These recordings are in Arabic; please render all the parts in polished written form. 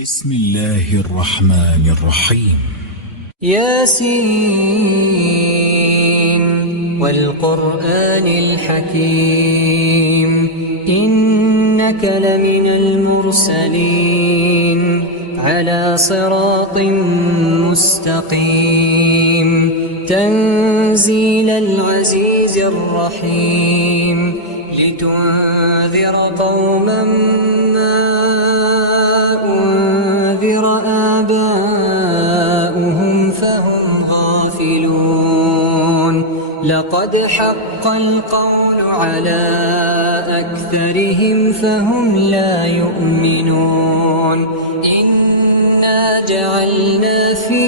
بسم الله الرحمن الرحيم. ياسين والقرآن الحكيم إنك لمن المرسلين على صراط مستقيم تنزيل العزيز الرحيم لتنذر قوما ما أنذر آباؤهم فهم غافلون لقد حق القول على أكثرهم فهم لا يؤمنون إنا جعلنا في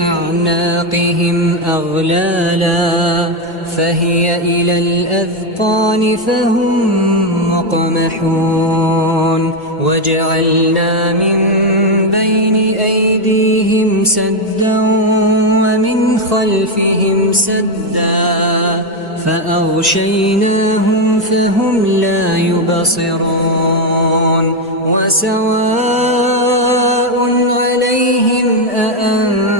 أعناقهم أغلالا فهي إلى الأذقان فهم مقمحون وجعلنا من بين أيديهم سدا ومن خلفهم سدا فأغشيناهم فهم لا يبصرون وسواء عليهم أأنذرتهم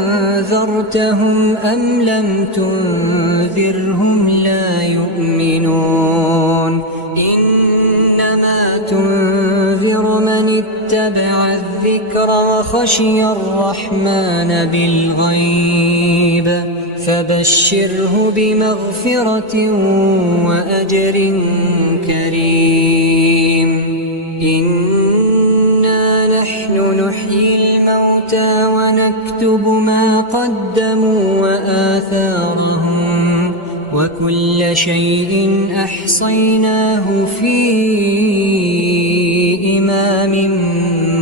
أم لم تنذرهم لا يؤمنون إنما تنذر من اتبع الذكر وخشي الرحمن بالغيب فبشره بمغفرة وأجر كريم إنا نحن نحيي الموتى ونكتب ما قدموا وآثارهم وكل شيء أحصيناه في إمام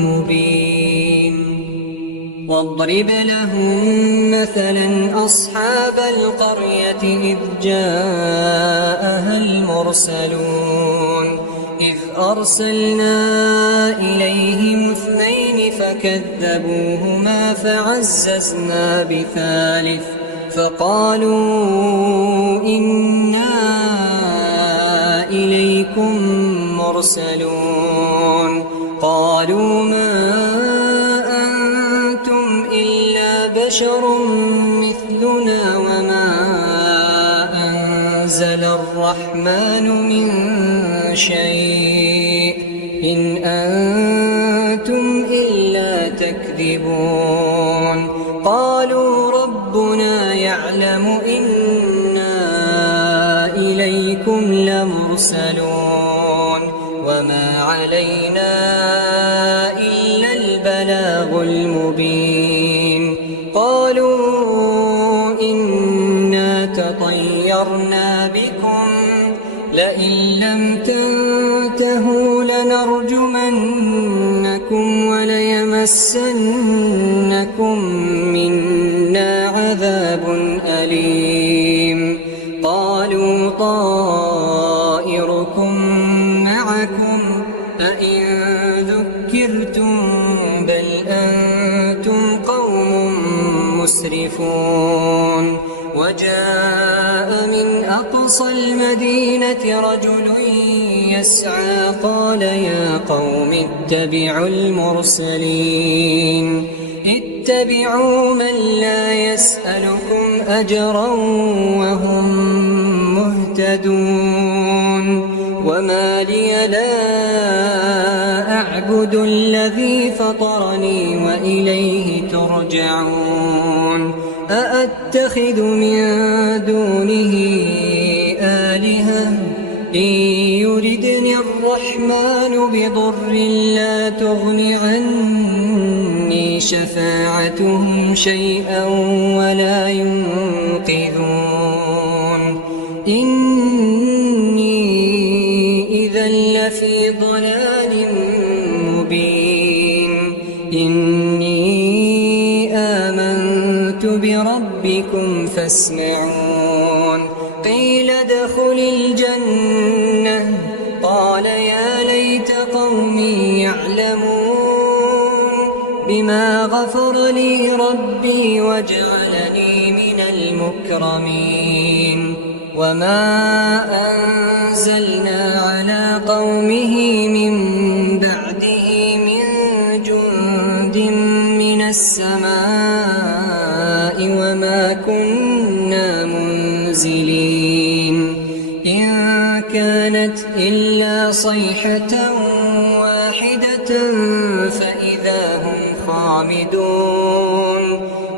مبين واضرب لهم مثلا أصحاب القرية إذ جاءها المرسلون إذ أرسلنا إليهم 2 فكذبوهما فعززنا بثالث فقالوا إنا إليكم مرسلون قالوا ما أنتم إلا بشر مثلنا وما أنزل الرحمن من شيء إن أنتم إلا تكذبون قالوا ربنا يعلم إنا إليكم لمرسلون وما علينا إلا البلاغ المبين قالوا إنا تطيرنا بكم لئن لم تنتهوا لنرجمنكم وليمسنكم منا عذاب أليم قالوا طائركم معكم أئن ذكرتم بل أنتم قوم مسرفون وجاء من أقصى المدينة رجل يسعى قال يا قوم اتبعوا المرسلين اتبعوا من لا يسألكم أجرا وهم مهتدون وما لي لا أعبد الذي فطرني وإليه ترجعون أأتخذ من دونه آلهة إن يردني الرحمن بضر لا تغن عني شفاعتهم شيئا ولا ينقذون إني إذا لفي ضلال مبين إني آمنت بربكم فاسمعون قيل ادخل الجنة قال يا ليت قومي يعلمون بما غفر لي ربي وجعلني من المكرمين وما أنزلنا على قومه من بعده من السماء وما كنا منزلين إن كانت إلا صيحة واحدة فإذا هم خامدون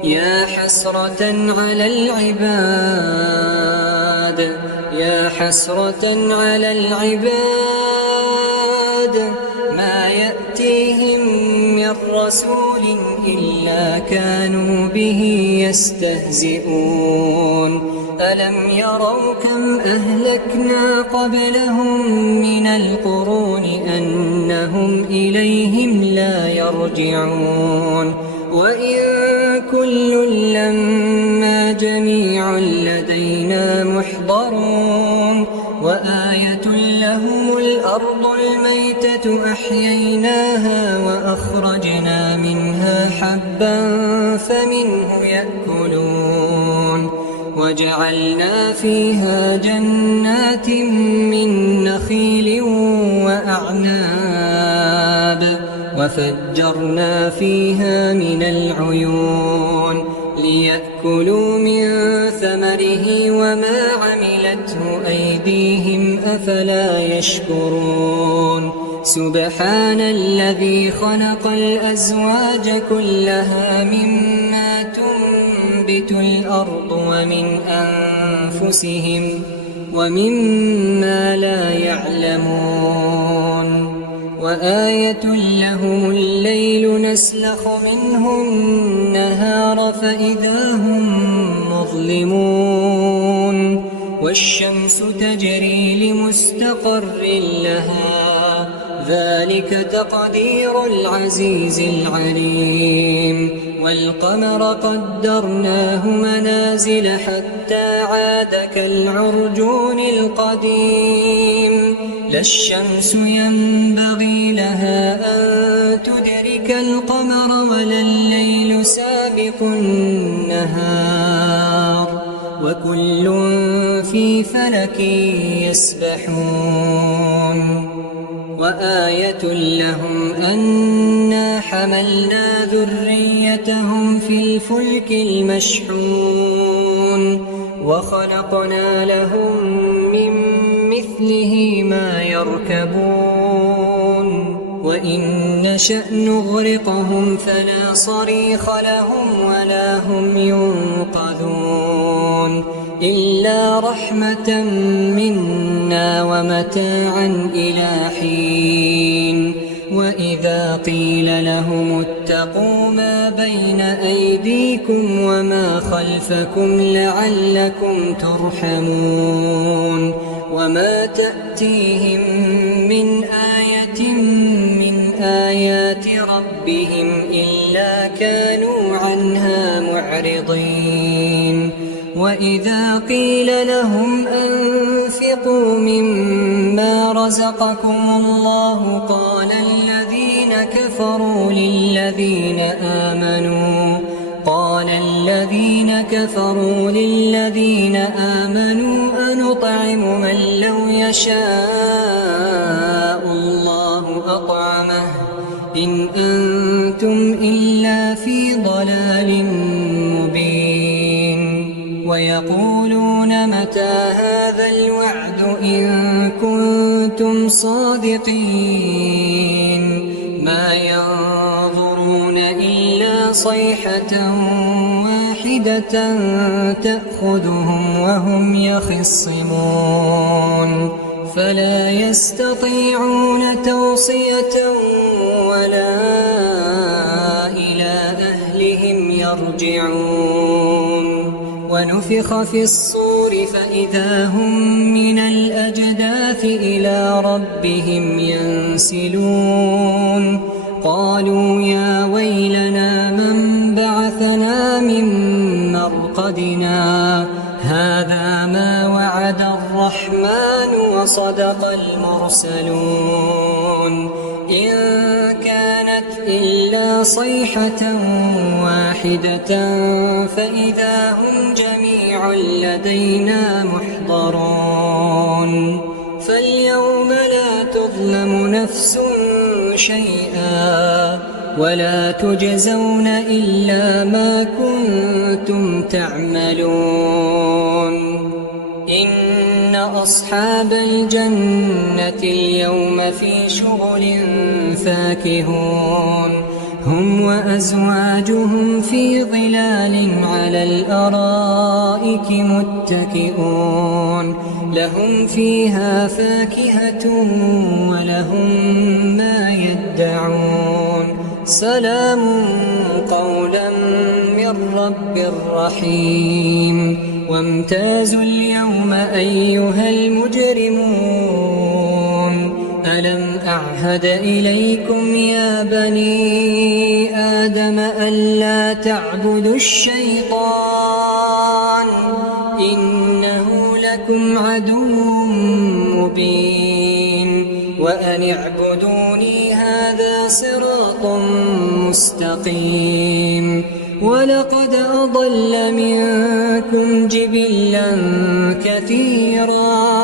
يا حسرة على العباد يا حسرة على العباد ما يأتيهم من رسول إلا كانوا به يستهزئون ألم يروا كم أهلكنا قبلهم من القرون أنهم إليهم لا يرجعون وإن كل لما جميع لدينا محضرون وآية لهم الأرض الميتة أحييناها وأخرجنا منها حبا فمنه يأكلون وجعلنا فيها جنات من نخيل وأعناب وفجرنا فيها من العيون ليأكلوا من ثمره وما عملته أيديهم أفلا يشكرون سبحان الذي خلق الأزواج كلها مما تنبت الأرض ومن أنفسهم ومما لا يعلمون وآية لهم الليل نسلخ منه النهار فإذا هم مظلمون والشمس تجري لمستقر لها ذلك تقدير العزيز العليم والقمر قدرناه منازل حتى عاد كالعرجون القديم لا الشمس ينبغي لها أن تدرك القمر ولا الليل سابق النهار وكل في فلك يسبحون وآية لهم أنا حملنا ذريتهم في الفلك المشحون وخلقنا لهم من مثله ما يركبون وإن نشأ نغرقهم فلا صريخ لهم ولا هم ينقذون إلا رحمة منا ومتاعا إلى حين وإذا قيل لهم اتقوا ما بين أيديكم وما خلفكم لعلكم ترحمون وما تأتيهم من آية من آيات ربهم إلا كانوا عنها معرضين وإذا قيل لهم أنفقوا مما رزقكم الله قال الذين كفروا للذين آمنوا أنطعم من لو يشاء الله أطعمه إن أنتم إلا في ضلال مبين ويقولون متى هذا الوعد إن كنتم صادقين ما ينظرون إلا صيحة واحدة تأخذهم وهم يخصمون فلا يستطيعون توصية ولا إلى أهلهم يرجعون ونفخ في الصور فإذا هم من الأجداث إلى ربهم ينسلون قالوا يا ويلنا من بعثنا من مرقدنا هذا ما وعد الرحمن وصدق المرسلون إن كانت إلا صيحة واحدة فإذا هم جميع لدينا محضرون فاليوم لا تظلم نفس شيئا ولا تجزون إلا ما كنتم تعملون إن أصحاب الجنة اليوم في شغل فاكهون هم وأزواجهم في ظلال على الأرائك متكئون لهم فيها فاكهة ولهم ما يدعون سلام قولا من رب رحيم وامتازوا اليوم أيها المجرمون ألم أعهد إليكم يا بني آدم ألا تعبدوا الشيطان إنه لكم عدو مبين وأن اعبدوني هذا صراط مستقيم ولقد أضل منكم جبلا كثيرا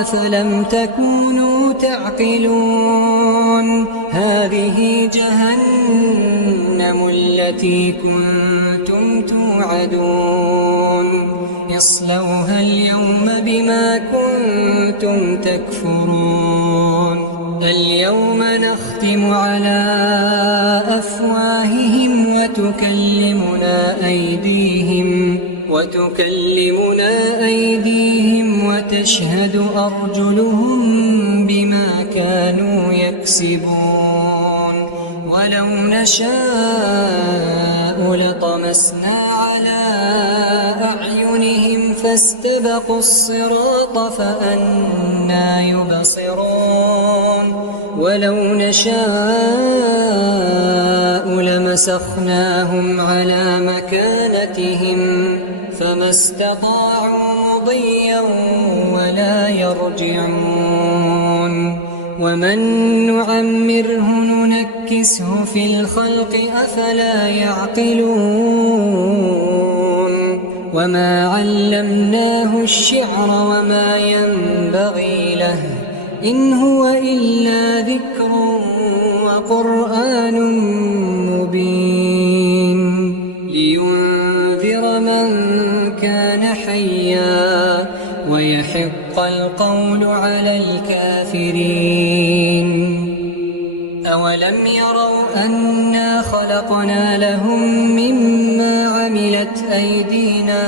أفلم تكونوا تعقلون هذه جهنم التي كنتم توعدون اصلوها اليوم بما كنتم تكفرون اليوم نختم على أفواههم وتكلمنا أيديهم وتشهد أرجلهم بما كانوا يكسبون ولو نشاء لطمسنا على أعينهم فاستبقوا الصراط فأنى يبصرون ولو نشاء لمسخناهم على مكانتهم فما استطاعوا مضيا ولا يرجعون ومن نعمره ننكسه في الخلق أفلا يعقلون وما علمناه الشعر وما ينبغي له إن هو إلا ذكر وقرآن مبين لينذر من كان حيا ويحق القول على الكافرين أولم يروا أنا خلقنا لهم مما عملت أيدينا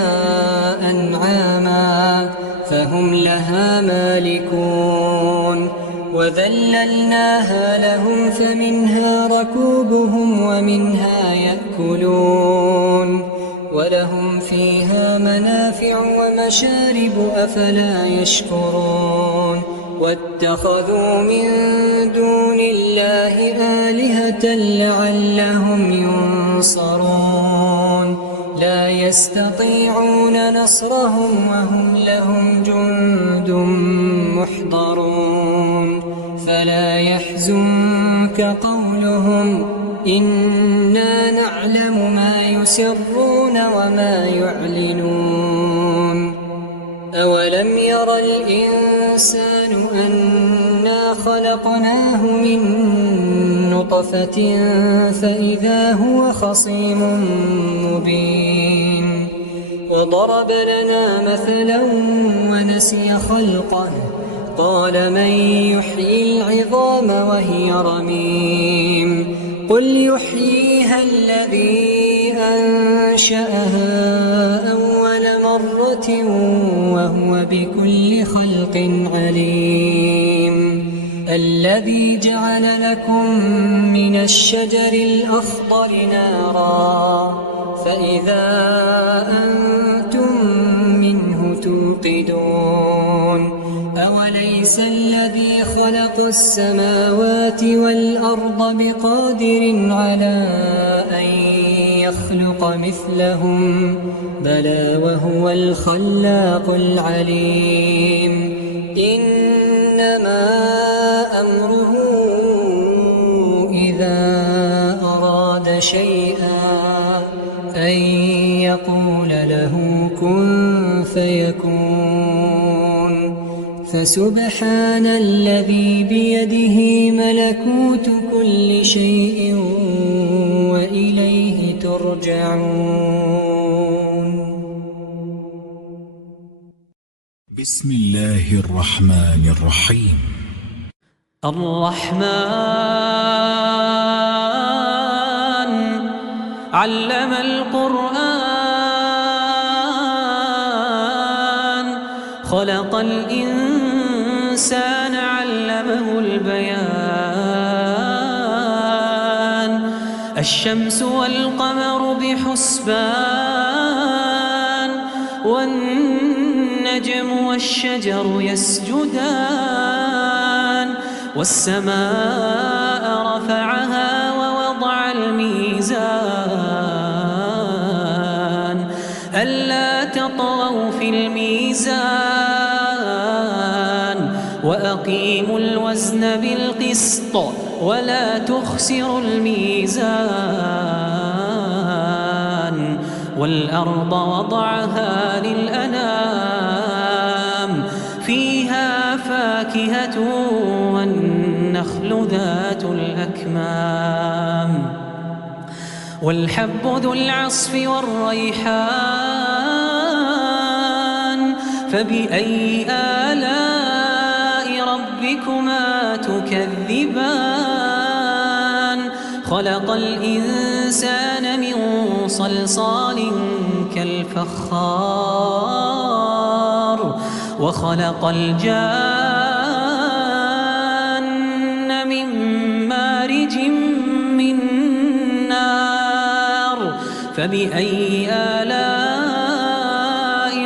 أنعاما فهم لها مالكون وذللناها لهم فمنها ركوبهم ومنها يأكلون ولهم فيها منافع ومشارب أفلا يشكرون واتخذوا من دون الله آلهة لعلهم ينصرون لا يستطيعون نصرهم وهم لهم جند محضرون فلا يحزنك قولهم إنا نعلم ما يسرون وما يعلنون أولم ير الإنسان أنا خلقناه من نطفة فإذا هو خصيم مبين وضرب لنا مثلا ونسي خلقه قال من يحيي العظام وهي رميم قل يحييها الذي أنشأها أول مرة وهو بكل خلق عليم الذي جعل لكم من الشجر الأخضر نارا فإذا أنتم منه توقدون أوليس الذي خلق السماوات والأرض بقادر على أن يخلق مثلهم بلى وهو الخلاق العليم إنما أمره إذا أراد شيئا أن يقول له كن فيكون فسبحان الذي بيده ملكوت كل شيء يرجعون. بسم الله الرحمن الرحيم. الرحمن علم القرآن خلق الإنسان علمه البيان الشمس والقمر بحسبان والنجم والشجر يسجدان والسماء رفعها ووضع الميزان ألا تطغوا في الميزان وأقيموا الوزن بالقسط ولا تخسروا الميزان والأرض وضعها للأنام فيها فاكهة والنخل ذات الأكمام والحب ذو العصف والريحان فبأي آلاء ربكما تكذبان خلق الإنسان من صلصال كالفخار وخلق الجان من مارج من نار فبأي آلاء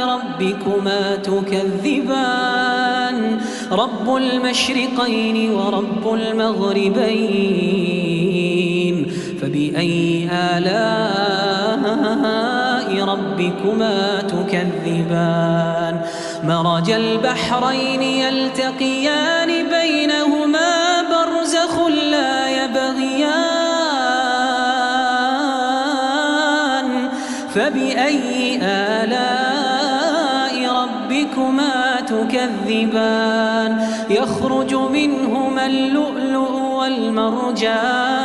ربكما تكذبان رب المشرقين ورب المغربين فبأي آلاء ربكما تكذبان مرج البحرين يلتقيان بينهما برزخ لا يبغيان فبأي آلاء ربكما تكذبان يخرج منهما اللؤلؤ والمرجان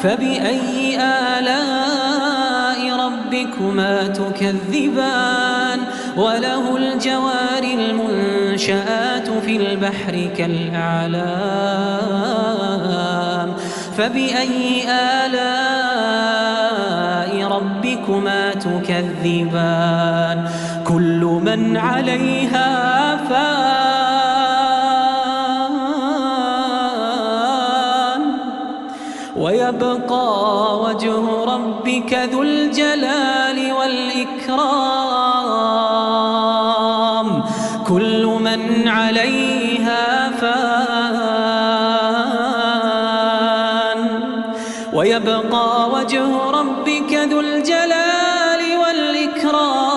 فبأي آلاء ربكما تكذبان وله الجوار المنشآت في البحر كالأعلام فبأي آلاء ربكما تكذبان كل من عليها فان ويبقى وجه ربك ذو الجلال والإكرام كل من عليها فان ويبقى وجه ربك ذو الجلال والإكرام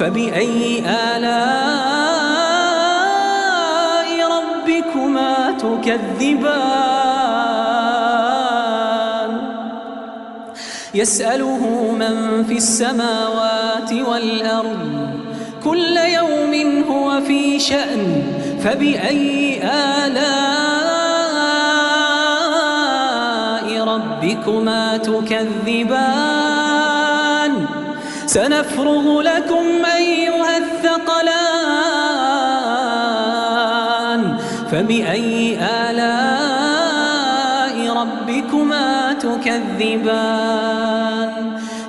فبأي آلاء ربكما تكذبان يسأله من في السماوات والأرض كل يوم هو في شأن فبأي آلاء ربكما تكذبان سنفرغ لكم أيها الثقلان فبأي آلاء ربكما تكذبان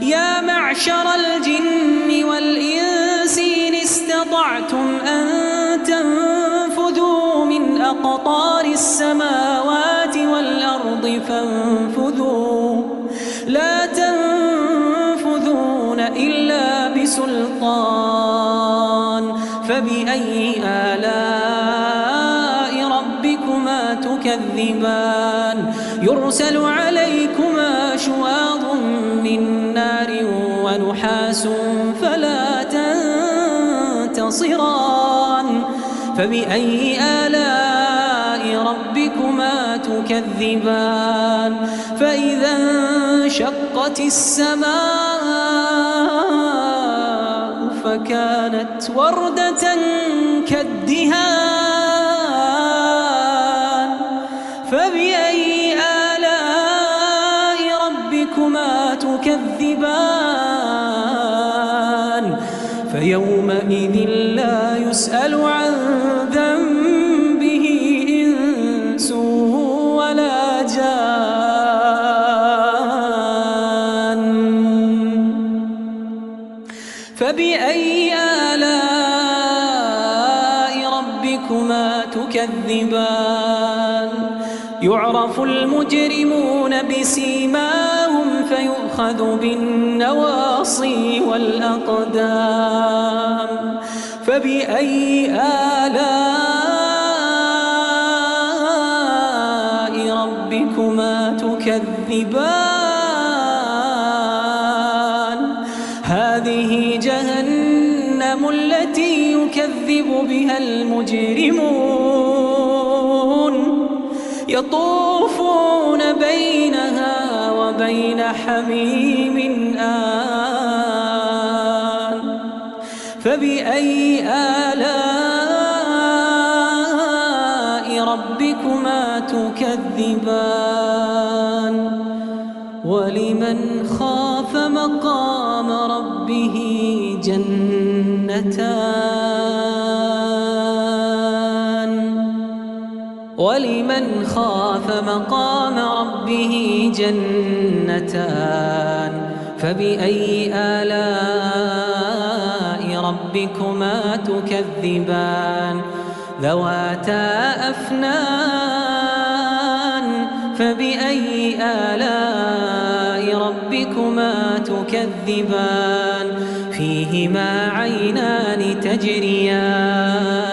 يا معشر الجن والإنس إن استطعتم أن تنفذوا من أقطار السماوات والأرض فانفذوا لا تنفذون إلا بسلطان فبأي آلاء ربكما تكذبان يرسل عليكما شواظ من نار ونحاس فلا تنتصران فبأي آلاء ربكما تكذبان فإذا انشقت السماء فكانت وردة كالدهان فبأي تكذبان فيومئذ لا يسأل عن ذنبه إنس ولا جان فبأي آلاء ربكما تكذبان يعرف المجرمون بسيماهم فيؤخذ بالنواصي والأقدام فبأي آلاء ربكما تكذبان هذه جهنم التي يكذب بها المجرمون يطوفون بينها وبين حميم آن فبأي آلاء ربكما تكذبان ولمن خاف مقام ربه جنتان ولمن خاف مقام ربه جنتان فبأي آلاء ربكما تكذبان ذواتا أفنان فبأي آلاء ربكما تكذبان فيهما عينان تجريان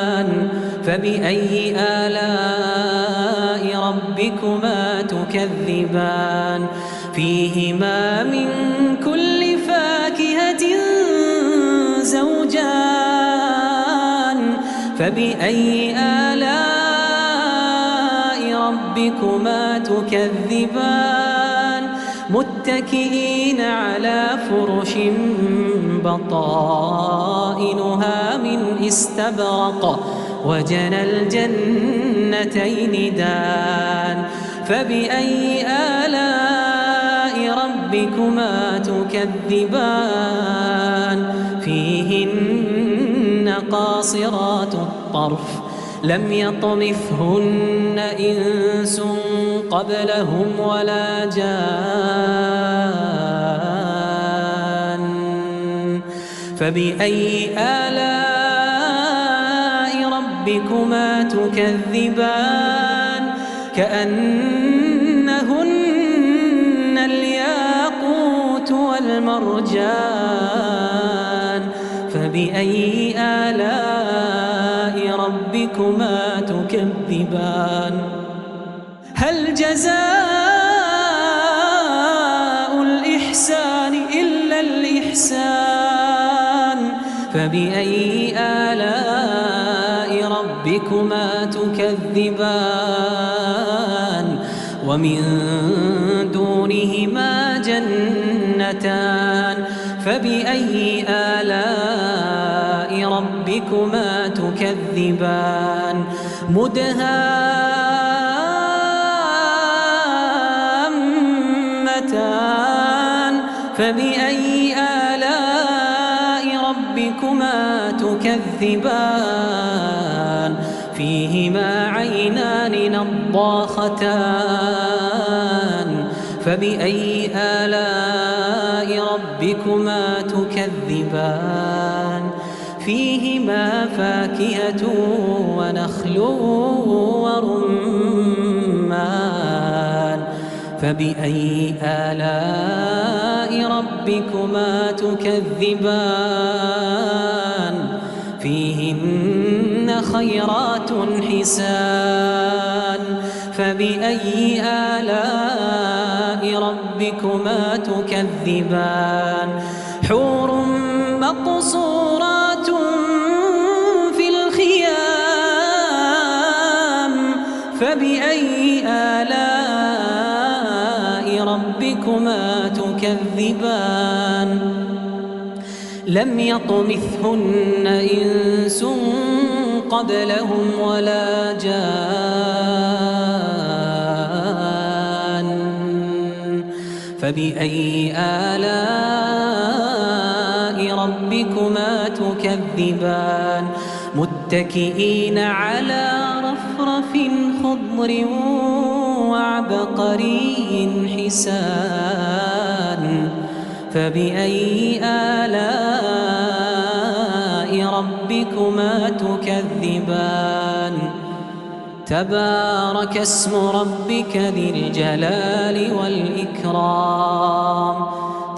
فبأي آلاء ربكما تكذبان فيهما من كل فاكهة زوجان فبأي آلاء ربكما تكذبان متكئين على فرش بطائنها من استبرق وجنى الجنتين دان فبأي آلاء ربكما تكذبان فيهن قاصرات الطرف لم يطمثهن إنس قبلهم ولا جان فبأي آلاء ربكما تكذبان كأنهن الياقوت والمرجان فبأي آلاء ربكما تكذبان هل جزاء الإحسان إلا الإحسان فبأي آلاء ربكما تكذبان ومن دونهما جنتان فبأي آلاء ربكما تكذبان مدهامتان فبأي آلاء ربكما تكذبان فيهما عينان نضاختان فبأي آلاء ربكما تكذبان فيهما فاكهة ونخل ورمان فبأي آلاء ربكما تكذبان فيهن خيرات حسان فبأي آلاء ربكما تكذبان حور مقصورات في الخيام فبأي آلاء ربكما تكذبان لم يطمثهن إنس قبلهم ولا جان فبأي آلاء ربكما تكذبان متكئين على رفرف خضر وعبقري حسان فبأي آلاء ربكما تكذبان تبارك اسم ربك ذي الجلال والإكرام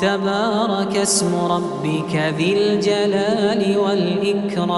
تبارك اسم ربك ذي الجلال والإكرام